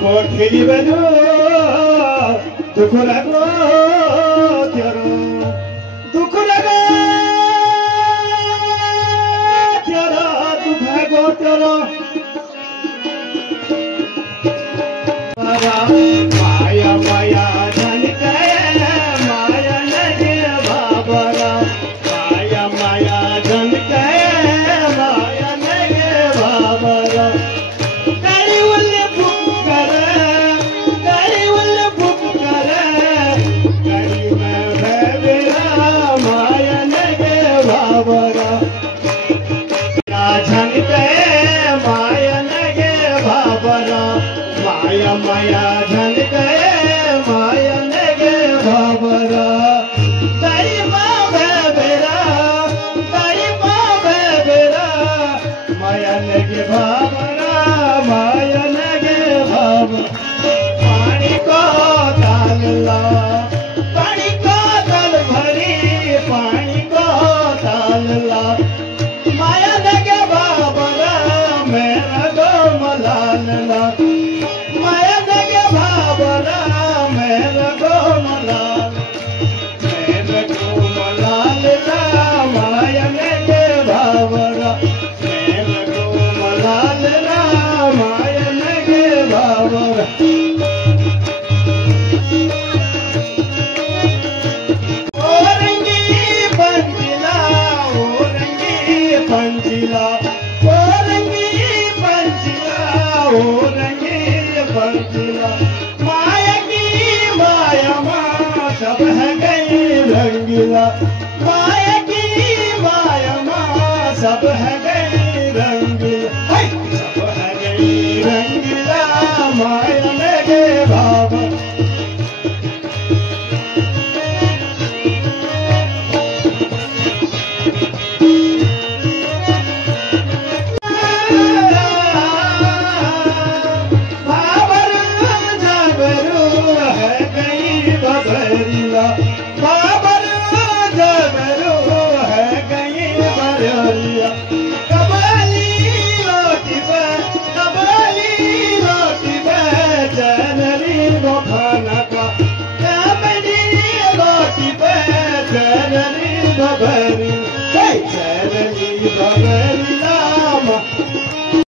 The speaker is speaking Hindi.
कोठिली बजो दुख लगो तेरो दुख लगो तेरो दुख लगो तेरो माया माया धन गए माया लगे बाबरा माया माया धन गए माया लगे बाबरा माया माया धन गए माया लगे बाबरा तारी माँ बेरा माया लगे बाबरा माया लगे बाबा पानी को ताल ला पानी को ताल भरी पानी को ताल ला माया लगे बाबरा मेरा दो मलाल ला माया लगे बाबरा मेरा गो मलाल ला माया लगे बाबरा मेरा गो मलाल ला माया लगे बाबरा ओ रंगी पंचिला ओ रंगी पंचिला ओ रंगी पंचिला ओ रंगी पंचिला माया की माया माँ सब है गई रंगीला माया की माया माँ सब है